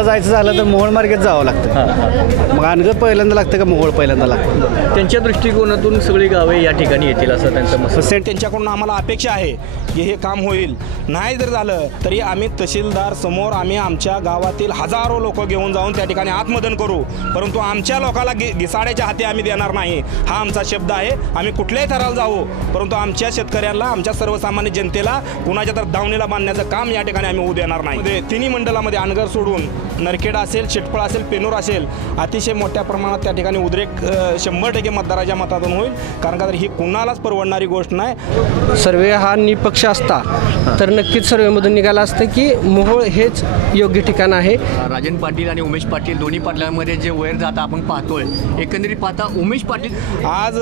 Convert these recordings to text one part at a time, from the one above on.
मोहोळला जायचं झालं तर मोहोळ मार्गेत जावं लागतं. मग अनगर पहिल्यांदा लागतं का मोहोळ पहिल्यांदा लागतं? त्यांच्या दृष्टिकोनातून सगळी गावे या ठिकाणी येतील असं त्यांचं मत. त्यांच्याकडून आम्हाला अपेक्षा आहे की हे काम होईल. नाही जर झालं तरी आम्ही तहसीलदार समोर आम्ही आमच्या गावातील हजारो लोक घेऊन जाऊन त्या ठिकाणी आत्मदन करू, परंतु आमच्या लोकाला घिसाड्याच्या हाती आम्ही देणार नाही, हा आमचा शब्द आहे. आम्ही कुठल्याही थराला जाऊ, परंतु आमच्या शेतकऱ्यांना, आमच्या सर्वसामान्य जनतेला कुणाच्या तर दावणीला बांधण्याचं काम या ठिकाणी आम्ही होऊ देणार नाही. तिन्ही मंडळामध्ये अनगर सोडून नरखेडा असेल, चिटपळ असेल, पेनूर असेल, अतिशय मोठ्या प्रमाणात त्या ठिकाणी उद्रेक 100% मतदाराच्या मतातून होईल. कारण का तर ही कुणालाच परवडणारी गोष्ट नाही. सर्वे हा निपक्ष असता तर नक्कीच सर्वेमधून निघालं असतं की मोहोळ हेच योग्य ठिकाण आहे. राजन पाटील आणि उमेश पाटील दोन्ही पाटलांमध्ये जे वैर जाता आपण पाहतोय, एकंदरीत पाहता उमेश पाटील आज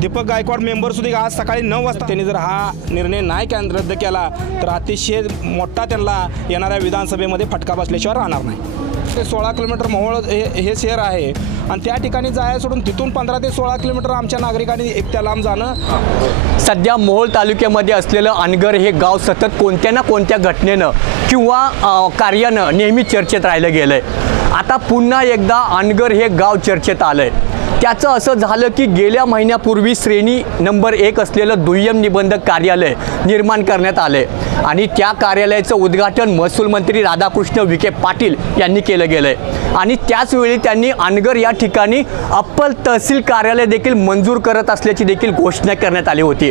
दीपक गायकवाड मेंबर सुद्धा आज सकाळी 9 वाजता त्यांनी जर हा निर्णय नाही रद्द केला तर अतिशय मोठा त्यांना येणाऱ्या विधानसभेमध्ये फटका बसल्याशिवाय राहणार नाही. 16 किलोमीटर मोहोळ हे शहर आहे आणि त्या ठिकाणी जायला सोडून तिथून 15 ते 16 किलोमीटर आमच्या नागरिकांनी एकट्या लांब जाणं. सध्या मोहोळ तालुक्यामध्ये असलेलं अनगर हे गाव सतत कोणत्या ना कोणत्या घटनेनं किंवा कार्यानं नेहमी चर्चेत राहिलं गेलं आहे. आता पुन्हा एकदा अनगर हे गाव चर्चेत आलं आहे. त्याचं असं झालं की गेल्या महिन्यापूर्वी श्रेणी नंबर 1 असलेलं दुय्यम निबंधक कार्यालय निर्माण करण्यात आले आणि त्या कार्यालयाचं उद्घाटन महसूल मंत्री राधाकृष्ण विखे पाटील यांनी केलं गेलं आहे. आणि त्याचवेळी त्यांनी अनगर या ठिकाणी अप्पर तहसील कार्यालय देखील मंजूर करत असल्याची देखील घोषणा करण्यात आली होती.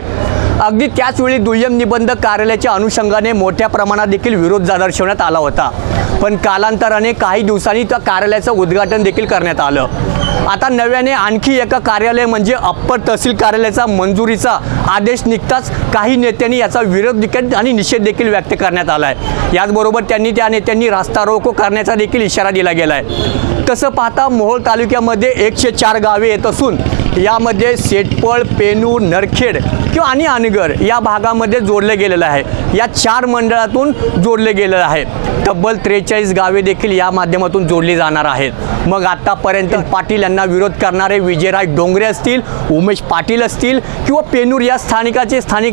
अगदी त्याचवेळी दुय्यम निबंधक कार्यालयाच्या अनुषंगाने मोठ्या प्रमाणात देखील विरोध दर्शवण्यात आला होता. पण कालांतराने काही दिवसांनी त्या कार्यालयाचं उद्घाटन देखील करण्यात आलं. आता नव्याने आणखी एका कार्यालय म्हणजे अप्पर तहसील कार्यालयाचा मंजुरीचा आदेश निघताच काही नेत्यांनी याचा विरोध देखील आणि निषेध देखील व्यक्त करण्यात आला आहे. याचबरोबर त्या नेत्यांनी रास्ता रोको करण्याचा देखील इशारा दिला गेला आहे. तसं पाहता मोहोळ तालुक्यामध्ये 104 गावे येत असून यामध्ये सेटपळ, पेनूर, नरखेड किंवा आणि अनगर या भागामध्ये जोडले गेलेलं आहे. या 4 मंडळातून जोडले गेलेलं आहे. तब्बल 43 गावे देखील या माध्यमातून जोडली जाणार आहेत. मग आतापर्यंत पाटील यांना विरोध करणारे विजयराज डोंगरे असतील, उमेश पाटील असतील किंवा पेनूर या स्थानिक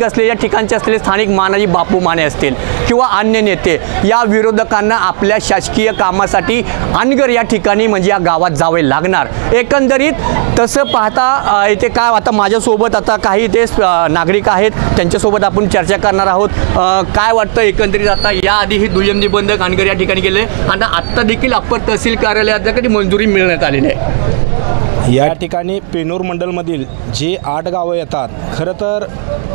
असलेल्या ठिकाणचे असलेले स्थानिक मानाजी बापू माने असतील किंवा अन्य नेते, या विरोधकांना आपल्या शासकीय कामासाठी अनगर या ठिकाणी म्हणजे या गावात जावे लागणार. एकंदरीत तसं पाहता इथे काय आता माझ्यासोबत आता काही ते नागरिक आहेत, त्यांच्यासोबत आपण चर्चा करणार आहोत. काय वाटतं एकंदरीत आता याआधी ही दुय्यम निबंधक अनगर या ठिकाणी गेले आणि आत्ता देखील अप्पर तहसील कार्यालयात कधी मंजुरी मिळण्यात आलेली आहे. या ठिकाणी पेनूर मंडलमधील जे 8 गावं येतात, खरं तर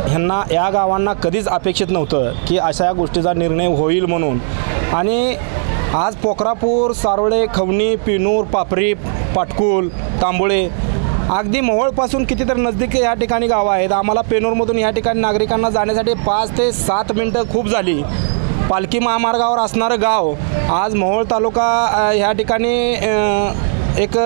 ह्यांना या गावांना कधीच अपेक्षित नव्हतं की अशा गोष्टीचा निर्णय होईल म्हणून. आणि आज पोखरापूर, सारोळे, खवणी, पेनूर, पापरी, पाटकुल, तांबोळे अगदी मोहोळपासून कितीतरी नजदीक या ठिकाणी गावं आहेत. आम्हाला पेनूरमधून या ठिकाणी नागरिकांना जाण्यासाठी 5 ते 7 मिनटं खूप झाली. पालखी महामार्गावर असणारं गाव आज मोहोळ तालुका ह्या ठिकाणी एक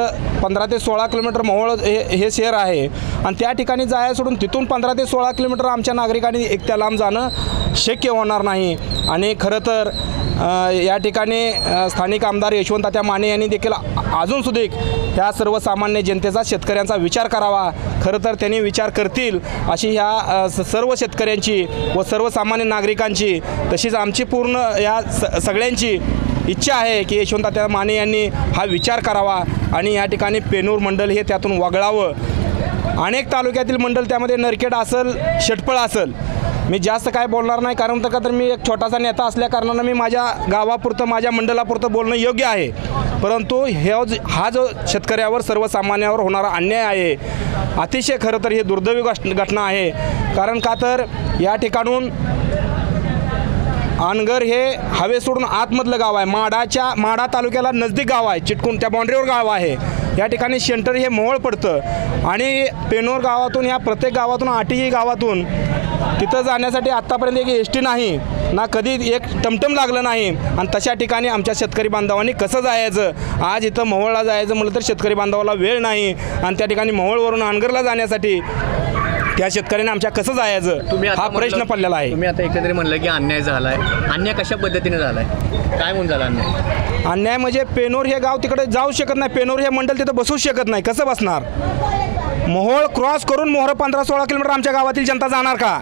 15 ते 16 किलोमीटर मोहोळ हे शहर आहे आणि त्या ठिकाणी जायला सोडून तिथून 15 ते 16 किलोमीटर आमच्या नागरिकांनी एकट्या लांब जाणं शक्य होणार नाही. आणि खरं तर या ठिकाणी स्थानिक आमदार यशवंततात्या माने यांनी देखील अजूनसुद्धा ह्या सर्वसामान्य जनतेचा, शेतकऱ्यांचा विचार करावा. खरं तर त्यांनी विचार करतील अशी ह्या सर्व शेतकऱ्यांची व सर्वसामान्य नागरिकांची तशीच आमची पूर्ण या सगळ्यांची इच्छा आहे की यशवंततात्या माने यांनी हा विचार करावा आणि या ठिकाणी पेनूर मंडल हे त्यातून वगळावं. अनेक तालुक्यातील मंडल त्यामध्ये नरखेड असेल, शेटपळ असेल. मी जास्त काय बोलणार नाही, कारण तर मी एक छोटासा नेता असल्या कारणानं मी माझ्या गावापुरतं, माझ्या मंडलापुरतं बोलणं योग्य आहे. परंतु हा जो शेतकऱ्यावर, सर्वसामान्यावर होणारा अन्याय आहे, अतिशय खरं तर ही दुर्दैवी घटना आहे. कारण का तर या ठिकाणून अनगर हे हवे सोडून आतमधलं गाव आहे. माढा तालुक्याला नजदीक गाव आहे, चिटकून त्या बाउंड्रीवर गाव आहे. या ठिकाणी सेंटर हे मोहोळ पडतं आणि पेनूर गावातून, ह्या प्रत्येक गावातून, आठही गावातून तिथं जाण्यासाठी आत्तापर्यंत एक एसटी नाही ना, कधी एक टमटम लागलं नाही. आणि तशा ठिकाणी आमच्या शेतकरी बांधवांनी कसं जायचं? आज इथं मोहोळला जायचं म्हटलं तर शेतकरी बांधवाला वेळ नाही आणि त्या ठिकाणी मोहोळवरून अनगरला जाण्यासाठी त्या शेतकऱ्यांनी आमच्या कसं जायचं हा प्रश्न पडलेला आहे. तुम्ही आता एकंदरीत म्हणलं की अन्याय झाला आहे. अन्याय कशा पद्धतीने झाला आहे? काय म्हणून झाला अन्याय? अन्याय म्हणजे पेनूर हे गाव तिकडे जाऊ शकत नाही, पेनूर हे मंडल तिथं बसूच शकत नाही. कसं बसणार? मोहोळ क्रॉस करून मोहोळ 15-16 किलोमीटर आमच्या गावातील जनता जाणार का?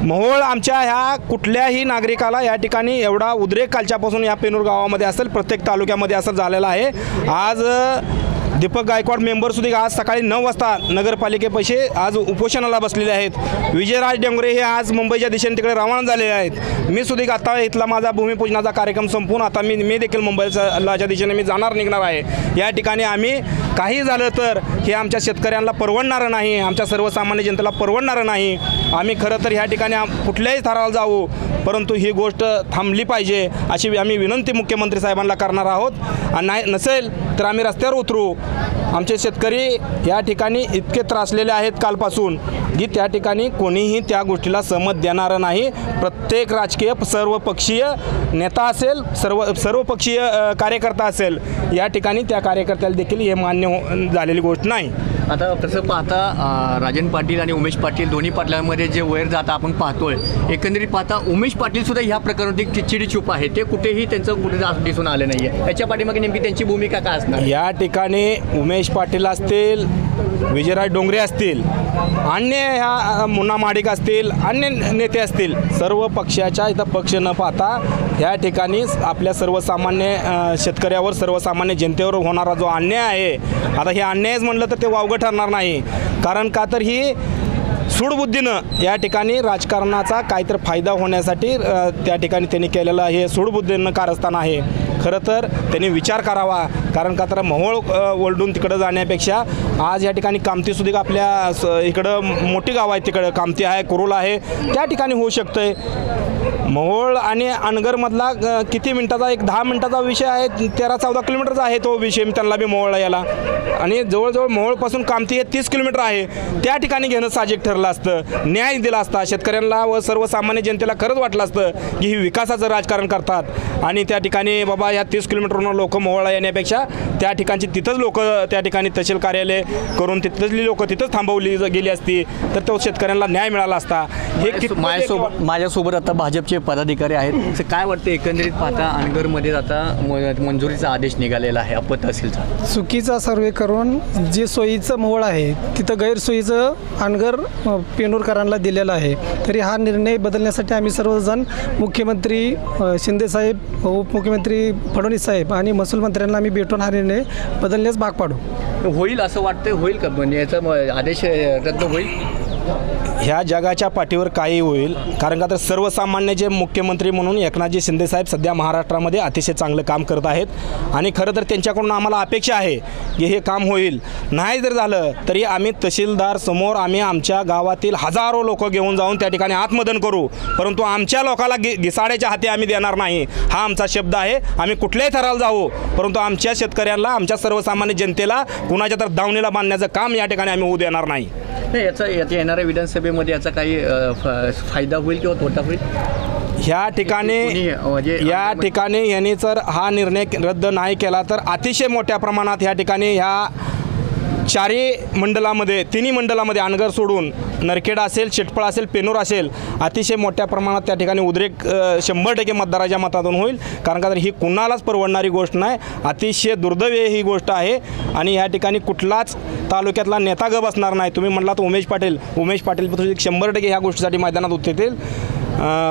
मोहोळ आमच्या ह्या कुठल्याही नागरिकाला या ठिकाणी एवढा उद्रेक कालच्यापासून या पेनूर गावामध्ये असेल, प्रत्येक तालुक्यामध्ये असं झालेलं आहे. आज दीपक गायकवाड मेंबरसुद्धा आज सकाळी 9 वाजता नगरपालिकेपाशी आज उपोषणाला बसलेले आहेत. विजयराज डोंगरे हे आज मुंबईच्या दिशेने तिकडे रवाना झालेले आहेत. मी सुद्धा आता इथला माझा भूमिपूजनाचा कार्यक्रम संपून आता मी देखील मुंबईच्या दिशेने मी निघणार आहे. या ठिकाणी आम्ही काही झालं तर हे आमच्या शेतकऱ्यांना परवडणारं नाही, आमच्या सर्वसामान्य जनतेला परवडणारं नाही. आम्ही खरं तर ह्या ठिकाणी कुठल्याही थराला जाऊ, परंतु ही गोष्ट थांबली पाहिजे अशी आम्ही विनंती मुख्यमंत्री साहेबांना करणार आहोत. आणि नाही नसेल तर आम्ही रस्त्यावर उतरू. आमचे शेतकरी या ठिकाणी इतके त्रासलेले आहेत कालपासून की त्या ठिकाणी कोणीही त्या गोष्टीला सहमत देणारं नाही. प्रत्येक राजकीय सर्वपक्षीय नेता असेल, सर्वपक्षीय कार्यकर्ता असेल, या ठिकाणी त्या कार्यकर्त्याला देखील हे मान्य झालेली गोष्ट नाही. आता तसं पाहता राजन पाटील आणि उमेश पाटील दोन्ही पाटलांमध्ये जे वैर जाता आपण पाहतोय, एकंदरीत पाहता उमेश पाटील सुद्धा ह्या प्रकरणात चिडीचूप आहे. ते कुठेही त्यांचं कुठे दिसून आलं नाही आहे. याच्या पाठीमागे नेमकी त्यांची भूमिका काय असणार? या ठिकाणी उमेश पाटील असतील, विजयराज डोंगरे असतील, अन्य ह्या मुन्ना माडिक असतील, अन्य नेते असतील, सर्व पक्षाच्या इथं पक्ष न पाहता ह्या ठिकाणी आपल्या सर्वसामान्य शेतकऱ्यावर, सर्वसामान्य जनतेवर होणारा जो अन्याय आहे, आता हे अन्यायच म्हणलं तर ते वावगं ठरणार नाही. कारण का तर ही सूडबुद्धीनं या ठिकाणी राजकारणाचा काहीतरी फायदा होण्यासाठी त्या ठिकाणी त्यांनी केलेलं हे सूडबुद्धीनं कारस्थान आहे. खरं तर त्यांनी विचार करावा. कारण का तर मोहोळ ओलडून तिकडं जाण्यापेक्षा आज या ठिकाणी कामतीसुद्धा आपल्या इकडं मोठी गाव आहे, तिकडं कामती आहे, कुरुल आहे, त्या ठिकाणी होऊ शकतं आहे. मोहोळ आणि अनगरमधला किती मिनटाचा, एक 10 मिनटाचा विषय आहे, 13-14 किलोमीटरचा आहे तो विषय. मी त्यांना बी मोहोळला याला, आणि जवळजवळ मोहोळपासून कामती हे 30 किलोमीटर आहे. त्या ठिकाणी घेणं साहजिक ठरलं असतं, न्याय दिला असता शेतकऱ्यांना व सर्वसामान्य जनतेला. खरंच वाटलं असतं की ही विकासाचं राजकारण करतात आणि त्या ठिकाणी बाबा या 30 किलोमीटरवरून लोक मोहोळला येण्यापेक्षा त्या ठिकाणची तिथंच लोक त्या ठिकाणी तहसील कार्यालय करून तिथली लोक तिथंच थांबवली गेली असती तर तो शेतकऱ्यांना न्याय मिळाला असता. हे माझ्यासोबत आता भाजपचे पदाधिकारी आहेत. काय वाटतं एकंदरीत पाहता अनगरमध्ये आता मंजुरीचा आदेश निघालेला आहे अप्पर तहसीलचा? चुकीचा सर्वे करून जे सोयीचं मोहोळ आहे तिथं गैरसोयीचं अनगर पेनूरकरांना दिलेलं आहे. तरी हा निर्णय बदलण्यासाठी आम्ही सर्वजण मुख्यमंत्री शिंदेसाहेब, उपमुख्यमंत्री फडणवीस साहेब आणि महसूल मंत्र्यांना आम्ही भेटून हा निर्णय बदलण्यास भाग पाडू. होईल असं वाटतं? होईल का म्हणजे याचा आदेश रद्द होईल? ह्या जगाच्या पाठीवर काही होईल. कारण का तर सर्वसामान्य जे मुख्यमंत्री म्हणून एकनाथजी शिंदेसाहेब सध्या महाराष्ट्रामध्ये अतिशय चांगलं काम करत आहेत आणि खरं तर त्यांच्याकडून आम्हाला अपेक्षा आहे की हे काम होईल. नाही जर झालं तरी आम्ही तहसीलदार समोर आम्ही आमच्या गावातील हजारो लोक घेऊन जाऊन त्या ठिकाणी आत्मदन करू, परंतु आमच्या लोकाला घिसाड्याच्या हाती आम्ही देणार नाही. हा आमचा शब्द आहे. आम्ही कुठल्याही थराला जाऊ, परंतु आमच्या शेतकऱ्यांना, आमच्या सर्वसामान्य जनतेला कुणाच्या तर दावणीला बांधण्याचं काम या ठिकाणी आम्ही होऊ देणार नाही. याचा येणाऱ्या विधानसभेमध्ये याचा काही फायदा होईल किंवा तोटा होईल? ह्या ठिकाणी यांनी जर हा निर्णय रद्द नाही केला तर अतिशय मोठ्या प्रमाणात ह्या ठिकाणी ह्या तिन्ही मंडलामध्ये अनगर सोडून नरखेडा असेल, शेटपळ असेल, पेनूर असेल, अतिशय मोठ्या प्रमाणात त्या ठिकाणी उद्रेक 100% मतदाराच्या मतातून होईल. कारण का तर ही कुणालाच परवडणारी गोष्ट नाही, अतिशय दुर्दैवी ही गोष्ट आहे. आणि या ठिकाणी कुठलाच तालुक्यातला नेता गप असणार नाही. तुम्ही म्हटला तर उमेश पाटील 100% ह्या गोष्टीसाठी मैदानात उतरतील.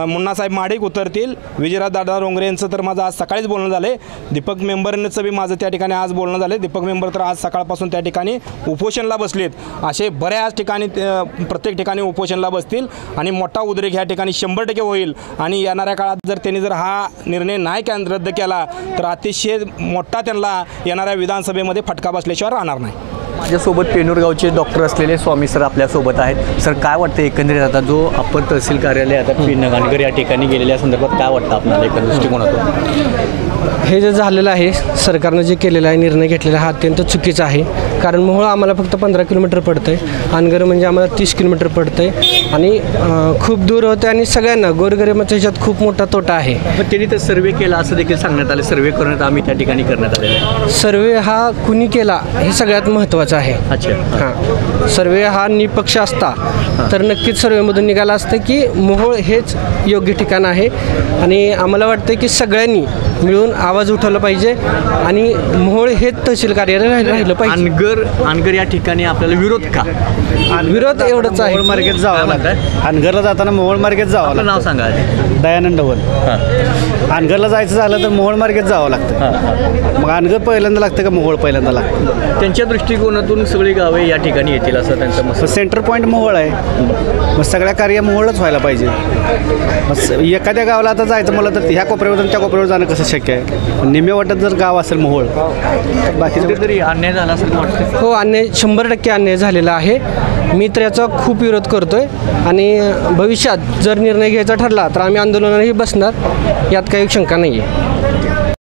मुन्नासाहेब माडिक उतरतील. विजयराज दादा डोंगरे यांचं तर माझं आज सकाळीच बोलणं झालं आहे. दीपक मेंबरचं बी माझं त्या ठिकाणी आज बोलणं झालं आहे. दीपक मेंबर तर आज सकाळपासून त्या ठिकाणी उपोषणला बसलेत. असे बऱ्याच ठिकाणी प्रत्येक ठिकाणी उपोषणला बसतील आणि मोठा उद्रेक ह्या ठिकाणी 100% होईल. आणि येणाऱ्या काळात जर त्यांनी जर हा निर्णय नाही रद्द केला तर अतिशय मोठा त्यांना येणाऱ्या विधानसभेमध्ये फटका बसल्याशिवाय राहणार नाही. माझ्यासोबत पेनूर गावचे डॉक्टर असलेले स्वामी सर आपल्यासोबत आहेत. सर, काय वाटतं एकंदरीत आता जो अप्पर तहसील कार्यालय आता अनगर या ठिकाणी गेलेल्या संदर्भात काय वाटतं आपल्याला एका दृष्टिकोनातून? हे जे झालेलं आहे, सरकारनं जे केलेलं आहे, निर्णय घेतलेला हा अत्यंत चुकीचा आहे. कारण मोहोळ आम्हाला फक्त 15 किलोमीटर पडतं आहे, अनगर म्हणजे आम्हाला 30 किलोमीटर पडतं आहे आणि खूप दूर होते आणि सगळ्यांना गोरगरिबाच्या ह्याच्यात खूप मोठा तोटा आहे. पण त्यांनी तर सर्वे केला असं देखील सांगण्यात आलं. सर्वे करण्यात आम्ही त्या ठिकाणी करण्यात आलेलं आहे. सर्वे हा कुणी केला हे सगळ्यात महत्त्वाचं आहे. अच्छा. हां, सर्वे हा निपक्ष असता तर नक्कीच सर्वेमधून निघाला असतं की मोहोळ हेच योग्य ठिकाण आहे. आणि आम्हाला वाटतं की सगळ्यांनी मिळून आवाज आवाज उठवला पाहिजे आणि मोहोळ हे तहसील कार्यालय राहिलं पाहिजे. अनगर या ठिकाणी आपल्याला विरोध का? विरोध एवढंच आहे. मोहोळ मार्केट जावं लागतं. अनगरला जाताना मोहोळ मार्केट जावं आपलं नाव सांगा. दयानंद वन. अनगरला जायचं झालं तर मोहोळ मार्केट जावं लागतं. मग अनगर पहिल्यांदा लागतं का मोहोळ पहिल्यांदा लागतं? त्यांच्या दृष्टिकोनातून सगळी गावे या ठिकाणी येतील असं त्यांचं मत. सेंटर पॉईंट मोहोळ आहे. मग सगळ्या कार्य मोहोळच व्हायला पाहिजे. मग एखाद्या गावाला आता जायचं मला तर ह्या कोपऱ्यावर त्या कोपऱ्यावर जाणं कसं शक्य आहे? निम्मे वाटत जर गाव असेल मोहोळ बाकी कुठेतरी अन्याय झाला असं वाटतं. हो, अन्याय 100% अन्याय झालेला आहे. मी तर याचा खूप विरोध करतोय आणि भविष्यात जर निर्णय घ्यायचा ठरला तर आम्ही आंदोलनालाही बसणार, यात काही शंका नाही आहे.